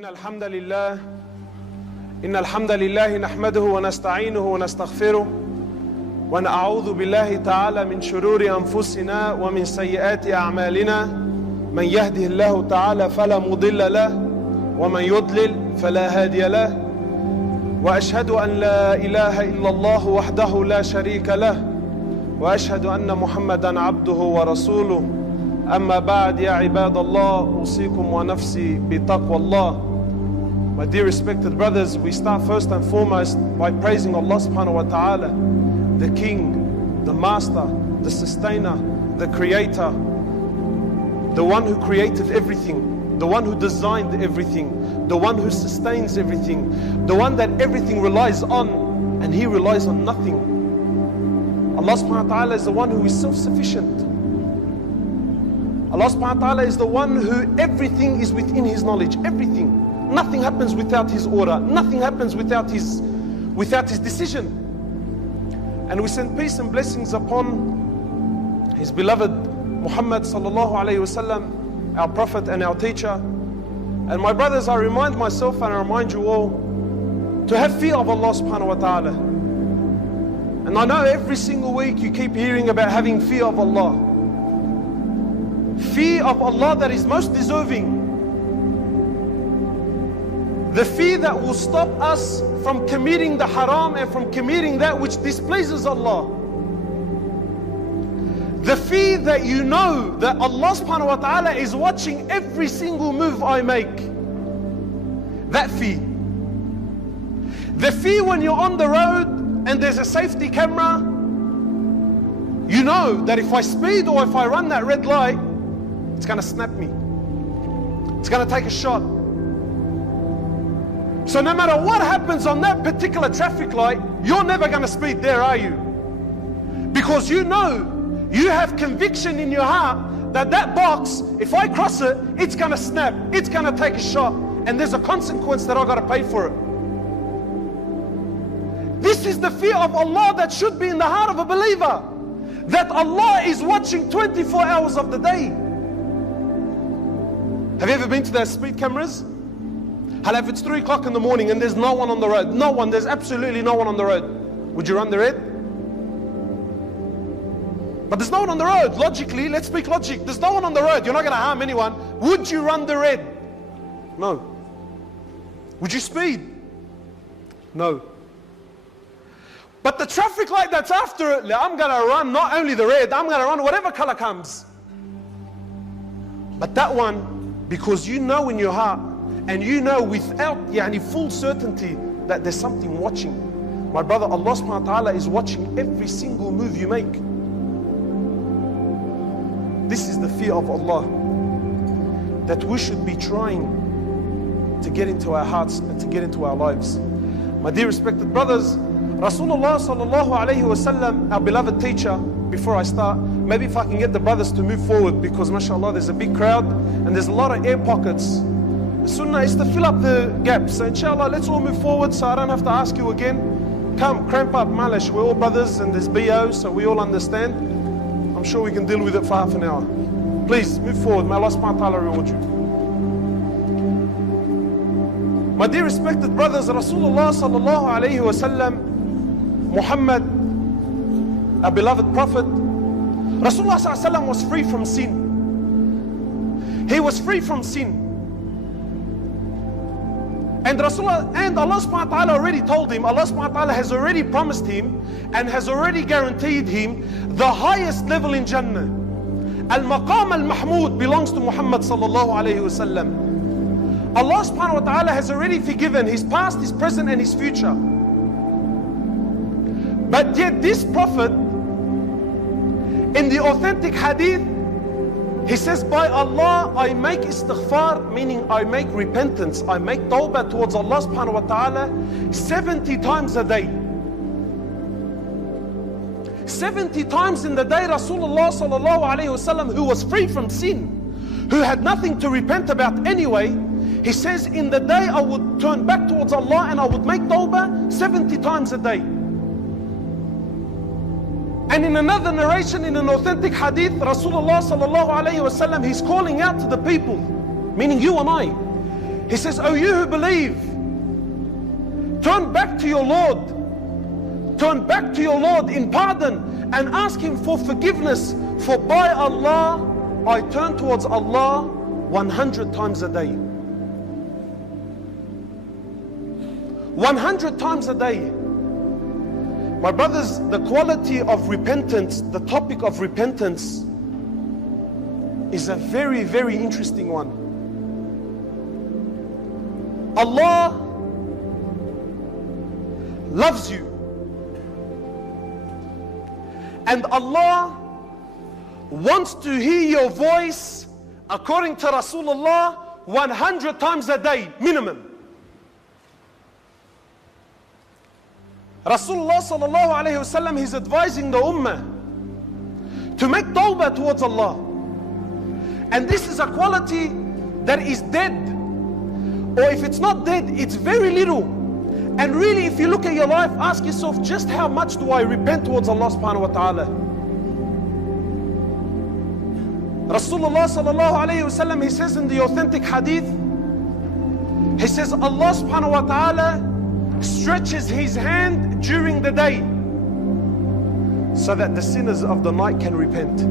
إن الحمد لله نحمده ونستعينه ونستغفره ونعوذ بالله تعالى من شرور أنفسنا ومن سيئات أعمالنا من يهده الله تعالى فلا مضل له ومن يضلل فلا هادي له وأشهد أن لا إله إلا الله وحده لا شريك له وأشهد أن محمدا عبده ورسوله أما بعد يا عباد الله أوصيكم ونفسي بتقوى الله. My dear respected brothers, we start first and foremost by praising Allah subhanahu wa ta'ala, the King, the Master, the Sustainer, the Creator, the one who created everything, the one who designed everything, the one who sustains everything, the one that everything relies on and He relies on nothing. Allah subhanahu wa ta'ala is the one who is self-sufficient. Allah subhanahu wa ta'ala is the one who everything is within His knowledge, everything. Nothing happens without His order. Nothing happens without His decision. And we send peace and blessings upon His beloved Muhammad sallallahu alayhi wasallam, our Prophet and our teacher. And my brothers, I remind myself and I remind you all to have fear of Allah subhanahu wa ta'ala. And I know every single week you keep hearing about having fear of Allah. Fear of Allah that is most deserving. The fear that will stop us from committing the haram and from committing that which displeases Allah. The fear that you know that Allah subhanahu wa ta'ala is watching every single move I make. That fear. The fear when you're on the road and there's a safety camera, you know that if I speed or if I run that red light, it's going to snap me. It's going to take a shot. So no matter what happens on that particular traffic light, you're never going to speed there, are you? Because you know, you have conviction in your heart that that box, if I cross it, it's going to snap, it's going to take a shot, and there's a consequence that I've got to pay for it. This is the fear of Allah that should be in the heart of a believer. That Allah is watching 24 hours of the day. Have you ever been to those speed cameras? Hell, if it's 3 o'clock in the morning and there's no one on the road, no one, there's absolutely no one on the road, would you run the red? But there's no one on the road. Logically, let's speak logic. There's no one on the road. You're not going to harm anyone. Would you run the red? No. Would you speed? No. But the traffic light that's after it, I'm going to run not only the red, I'm going to run whatever color comes. But that one, because you know in your heart, and you know without full certainty that there's something watching. My brother, Allah subhanahu wa ta'ala is watching every single move you make. This is the fear of Allah that we should be trying to get into our hearts and to get into our lives. My dear respected brothers, Rasulullah sallallahu alayhi wasallam, our beloved teacher, before I start, maybe if I can get the brothers to move forward, because mashallah there's a big crowd and there's a lot of air pockets. Sunnah is to fill up the gaps. So inshallah, let's all move forward so I don't have to ask you again. Come, cramp up, malish. We're all brothers and there's BO, so we all understand. I'm sure we can deal with it for half an hour. Please, move forward. May Allah subhanahu wa ta'ala reward you. My dear respected brothers, Rasulullah sallallahu alayhi wa sallam, Muhammad, our beloved Prophet, Rasulullah sallallahu alayhi wa sallam was free from sin. He was free from sin. And Rasulullah and Allah subhanahu wa ta'ala already told him, Allah subhanahu wa ta'ala has already promised him and has already guaranteed him the highest level in Jannah. Al-Maqam al-Mahmud belongs to Muhammad sallallahu alayhi wa sallam. Allah subhanahu wa ta'ala has already forgiven his past, his present and his future. But yet this Prophet, in the authentic hadith, he says, by Allah, I make istighfar, meaning I make repentance, I make tawbah towards Allah subhanahu wa ta'ala 70 times a day. 70 times in the day, Rasulullah sallallahu alayhi wasallam, who was free from sin, who had nothing to repent about anyway, he says, in the day I would turn back towards Allah and I would make tawbah 70 times a day. And in another narration, in an authentic hadith, Rasulullah sallallahu alayhi wasallam, he's calling out to the people, meaning you and I. He says, "O you who believe, turn back to your Lord. Turn back to your Lord in pardon and ask Him for forgiveness. For by Allah, I turn towards Allah 100 times a day." 100 times a day. My brothers, the quality of repentance, the topic of repentance is a very, very interesting one. Allah loves you. And Allah wants to hear your voice, according to Rasulullah, 100 times a day, minimum. Rasulullah sallallahu alayhi wa sallam, he's advising the ummah to make tawbah towards Allah. And this is a quality that is dead. Or if it's not dead, it's very little. And really, if you look at your life, ask yourself, just how much do I repent towards Allah subhanahu wa ta'ala? Rasulullah sallallahu alayhi wa sallam, he says in the authentic hadith, he says, Allah subhanahu wa ta'ala stretches His hand during the day so that the sinners of the night can repent.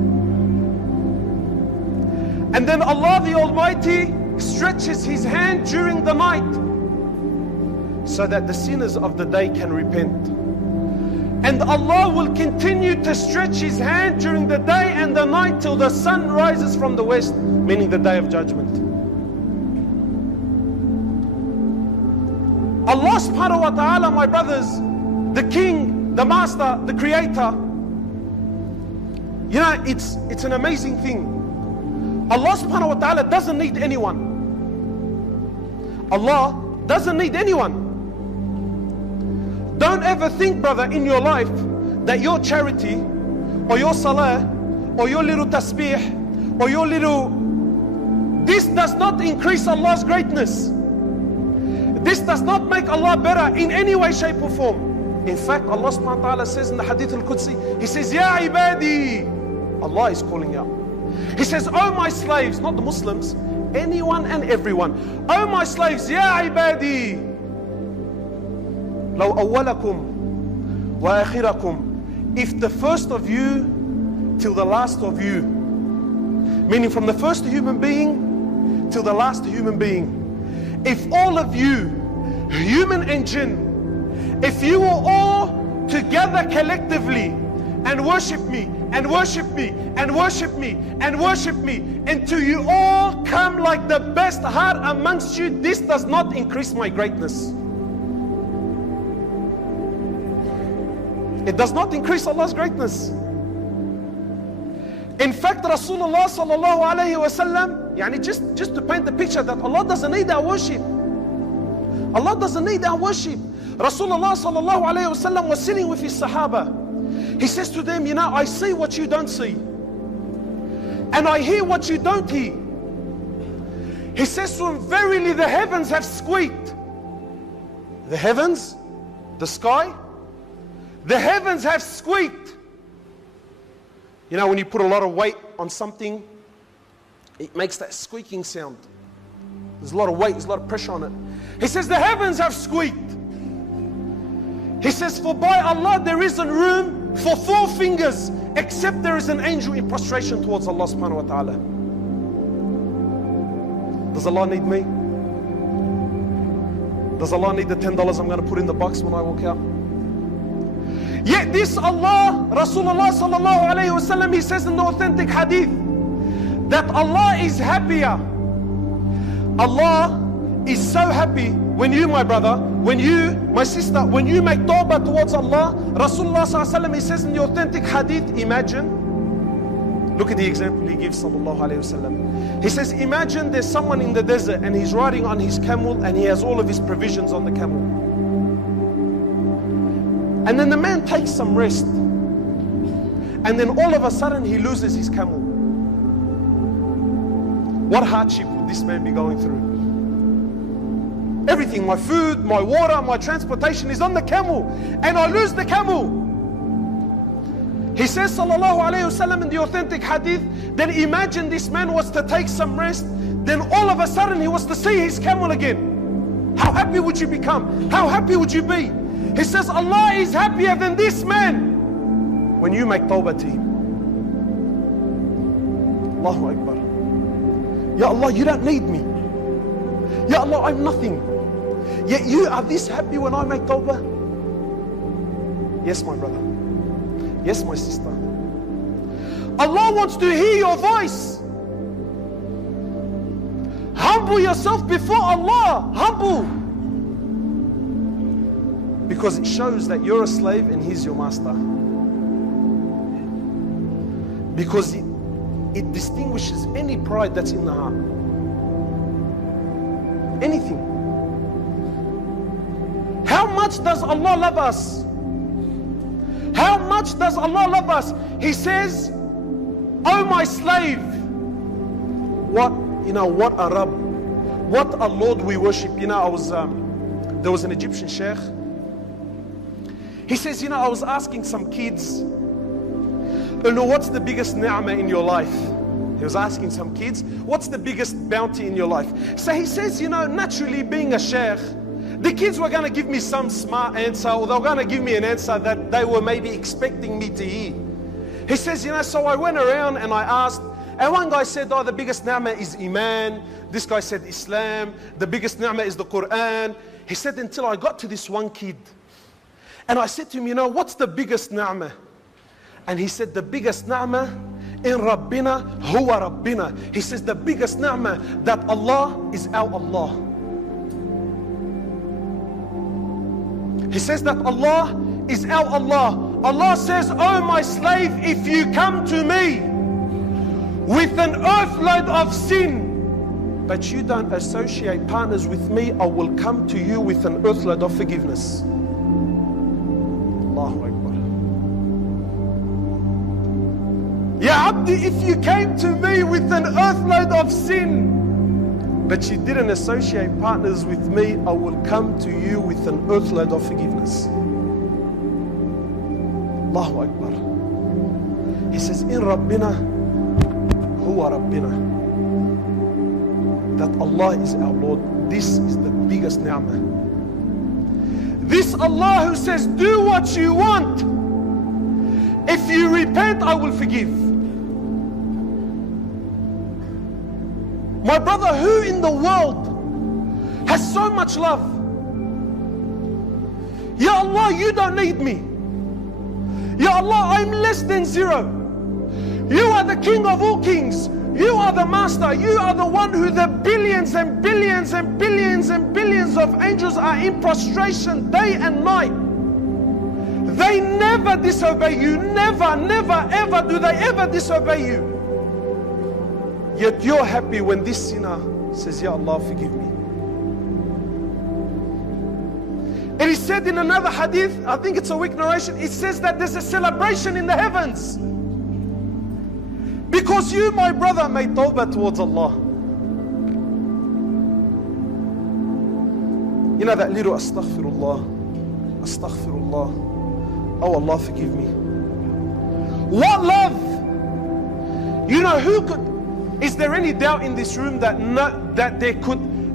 And then Allah the Almighty stretches His hand during the night so that the sinners of the day can repent. And Allah will continue to stretch His hand during the day and the night till the sun rises from the west, meaning the day of judgment. Allah subhanahu wa ta'ala, my brothers, the King, the Master, the Creator, you know, it's an amazing thing. Allah subhanahu wa ta'ala doesn't need anyone. Allah doesn't need anyone. Don't ever think, brother, in your life that your charity or your salah or your little tasbih or your little, this does not increase Allah's greatness. This does not make Allah better in any way, shape or form. In fact, Allah subhanahu wa ta'ala says in the Hadith al-Qudsi, He says, Ya ibadi. Allah is calling out. He says, "Oh my slaves," not the Muslims, anyone and everyone. "Oh my slaves, Ya ibadi. Law awwalakum wa akhirakum." If the first of you till the last of you, meaning from the first human being till the last human being, if all of you, human and jinn, if you were all together collectively and worship me, and worship me, and worship me, and worship me, until you all come like the best heart amongst you, this does not increase my greatness. It does not increase Allah's greatness. In fact, Rasulullah sallallahu alayhi wa sallam, just to paint the picture that Allah doesn't need our worship. Allah doesn't need our worship. Rasulullah sallallahu alayhi wa sallam was sitting with his Sahaba. He says to them, you know, I see what you don't see. And I hear what you don't hear. He says to them, verily the heavens have squeaked. The heavens, the sky, the heavens have squeaked. You know, when you put a lot of weight on something, it makes that squeaking sound. There's a lot of weight, there's a lot of pressure on it. He says, the heavens have squeaked. He says, for by Allah there isn't room for 4 fingers, except there is an angel in prostration towards Allah subhanahu wa ta'ala. Does Allah need me? Does Allah need the $10 I'm going to put in the box when I walk out? Yet this Allah, Rasulullah sallallahu alayhi wa sallam, he says in the authentic hadith that Allah is happier. Allah is so happy when you, my brother, when you, my sister, when you make tawbah towards Allah. Rasulullah sallallahu alayhi wa sallam, he says in the authentic hadith, imagine, look at the example he gives sallallahu alayhi wa sallam. He says, imagine there's someone in the desert and he's riding on his camel and he has all of his provisions on the camel. And then the man takes some rest. And then all of a sudden he loses his camel. What hardship would this man be going through? Everything, my food, my water, my transportation is on the camel. And I lose the camel. He says, sallallahu alayhi wa sallam, in the authentic hadith, then imagine this man was to take some rest. then all of a sudden he was to see his camel again. How happy would you become? How happy would you be? He says, Allah is happier than this man when you make tawbah to him. Allahu Akbar. Ya Allah, you don't need me. Ya Allah, I'm nothing. Yet you are this happy when I make tawbah? Yes, my brother. Yes, my sister. Allah wants to hear your voice. Humble yourself before Allah. Humble. Because it shows that you're a slave and He's your master. Because it distinguishes any pride that's in the heart. Anything. How much does Allah love us? How much does Allah love us? He says, oh my slave, what a Rabb, what a Lord we worship. There was an Egyptian Shaykh. He says, I was asking some kids, what's the biggest ni'mah in your life? He was asking some kids, what's the biggest bounty in your life? So he says, naturally being a Shaykh, the kids were going to give me some smart answer, or they were going to give me an answer that they were maybe expecting me to hear. He says, so I went around and I asked, and one guy said, the biggest ni'mah is Iman. This guy said Islam. The biggest ni'mah is the Quran. He said, until I got to this one kid. And I said to him, what's the biggest ni'mah? And he said, the biggest ni'mah in Rabbina huwa Rabbina. He says, the biggest ni'mah that Allah is our Allah. He says that Allah is our Allah. Allah says, oh my slave, if you come to me with an earthload of sin, but you don't associate partners with me, I will come to you with an earthload of forgiveness. Allahu Akbar. Ya Abdi, if you came to me with an earthload of sin, but you didn't associate partners with me, I will come to you with an earthload of forgiveness. Allahu Akbar. He says, in Rabbina huwa Rabbina. That Allah is our Lord. This is the biggest ni'mah. This Allah who says, do what you want. If you repent, I will forgive. My brother, who in the world has so much love? Ya Allah, you don't need me. Ya Allah, I'm less than zero. You are the King of all kings. You are the Master. You are the one who the billions and billions and billions and billions of angels are in prostration day and night. They never disobey you. Never, never, ever do they ever disobey you. Yet you're happy when this sinner says, Ya Allah, forgive me. It is said in another hadith, I think it's a weak narration, it says that there's a celebration in the heavens. Because you, my brother, made tawbah towards Allah. That little astaghfirullah, astaghfirullah. Oh Allah, forgive me. What love! Who could... Is there any doubt in this room that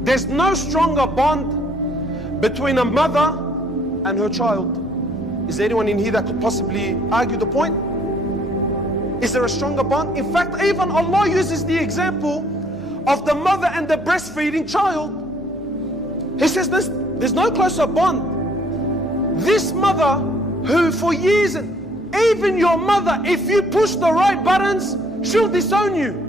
there's no stronger bond between a mother and her child? Is there anyone in here that could possibly argue the point? Is there a stronger bond? In fact, even Allah uses the example of the mother and the breastfeeding child. He says there's no closer bond. This mother who for years, even your mother, if you push the right buttons, she'll disown you.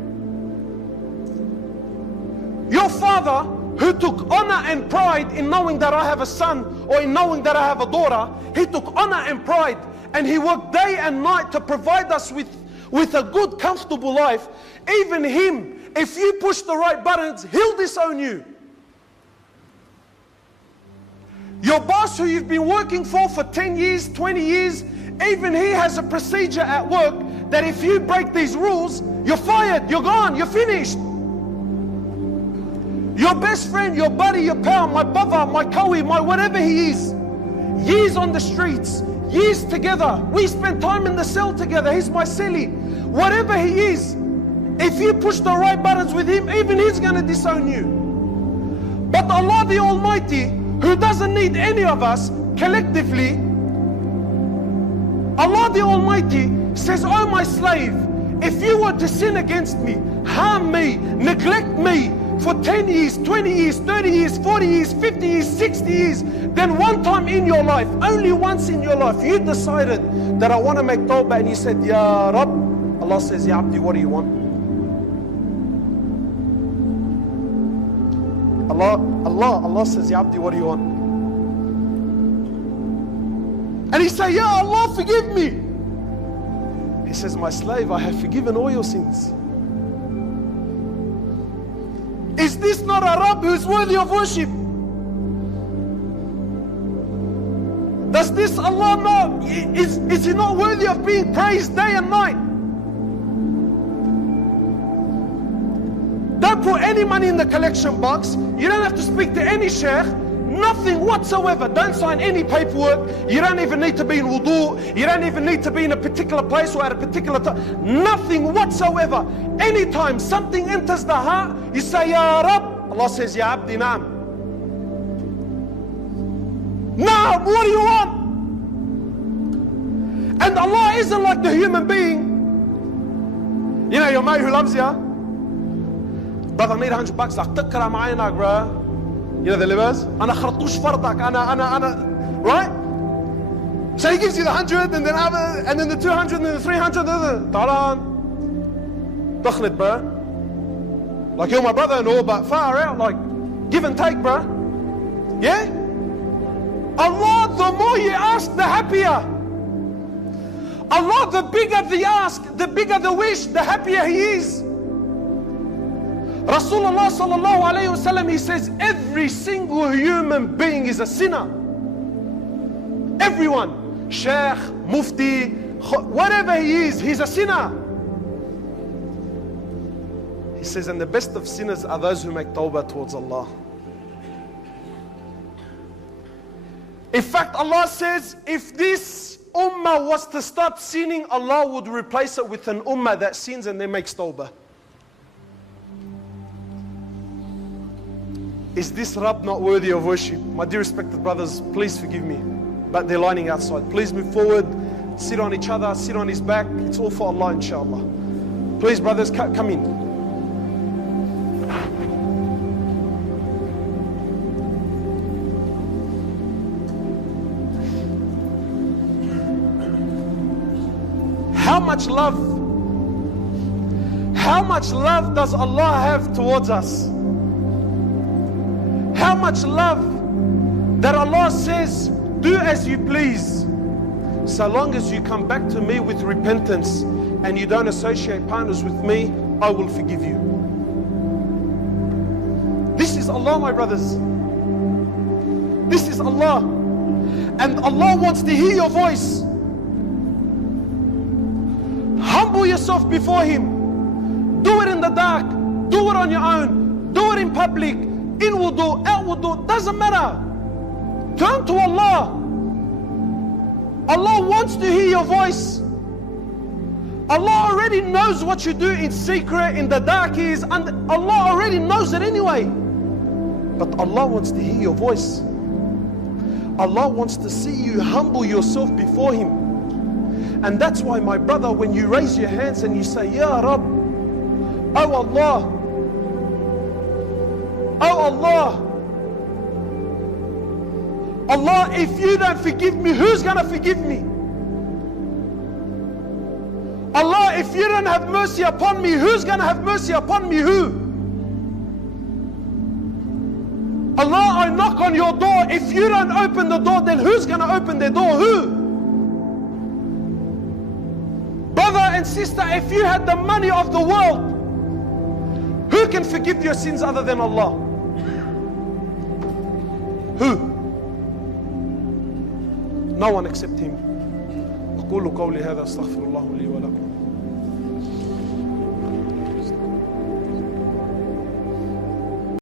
Your father, who took honor and pride in knowing that I have a son or in knowing that I have a daughter, he took honor and pride and he worked day and night to provide us with a good, comfortable life. Even him, if you push the right buttons, he'll disown you. Your boss who you've been working for 10 years, 20 years, even he has a procedure at work that if you break these rules, you're fired, you're gone, you're finished. Your best friend, your buddy, your pal, my brother, my Kowi, my whatever he is, years on the streets, years together, we spend time in the cell together, he's my silly, whatever he is, If you push the right buttons with him, even he's going to disown you. But Allah the Almighty, who doesn't need any of us collectively, Allah the Almighty says, oh my slave, if you were to sin against me, harm me, neglect me for 10 years, 20 years, 30 years, 40 years, 50 years, 60 years, then one time in your life, only once in your life, you decided that I want to make tawbah, and you said, Ya Rab, Allah says, Ya Abdi, what do you want? Allah says, Ya Abdi, what do you want? And he says, Ya Allah, forgive me. He says, my slave, I have forgiven all your sins. Is this not a Rabb who's worthy of worship? Does this Allah not, is he not worthy of being praised day and night? Don't put any money in the collection box. You don't have to speak to any Shaykh. Nothing whatsoever. Don't sign any paperwork. You don't even need to be in wudu. You don't even need to be in a particular place or at a particular time. Nothing whatsoever. Anytime something enters the heart, you say, Ya Rab. Allah says, Ya Abdi, Naam. Naam, what do you want? And Allah isn't like the human being. You know your mate who loves you. Brother, I need $100. Like, تقرأ معانا, bro. You know the livers? أنا خرطوش فرطك. أنا. Right? So he gives you the 100, and then the 200, and then the 300. تعال. تخلط, bro. Like, you're my brother and all, but far out. Like, give and take, bro. Yeah? Allah, the more you ask, the happier. Allah, the bigger the ask, the bigger the wish, the happier he is. Rasulullah sallallahu alayhi wa sallam, he says, every single human being is a sinner. Everyone. Shaykh, Mufti, whatever he is, he's a sinner. He says, and the best of sinners are those who make tawbah towards Allah. In fact, Allah says, if this ummah was to stop sinning, Allah would replace it with an ummah that sins and then makes tawbah. Is this Rabb not worthy of worship? My dear respected brothers, please forgive me, but they're lining outside. Please move forward, sit on each other, sit on his back. It's all for Allah, inshallah. Please, brothers, come in. How much love does Allah have towards us? How much love that Allah says, do as you please, so long as you come back to me with repentance and you don't associate partners with me, I will forgive you. This is Allah, my brothers. This is Allah. And Allah wants to hear your voice. Humble yourself before Him. Do it in the dark. Do it on your own. Do it in public. In wudu, out wudu, doesn't matter. Turn to Allah. Allah wants to hear your voice. Allah already knows what you do in secret, in the dark. And Allah already knows it anyway. But Allah wants to hear your voice. Allah wants to see you humble yourself before Him. And that's why, my brother, when you raise your hands and you say, Ya Rab, oh Allah, oh Allah, Allah, if you don't forgive me, who's going to forgive me? Allah, if you don't have mercy upon me, who's going to have mercy upon me? Who? Allah, I knock on your door. If you don't open the door, then who's going to open the door? Who? Brother and sister, if you had the money of the world, who can forgive your sins other than Allah? Who? No one except Him. أقول قولي هذا أستغفر الله لي ولكم.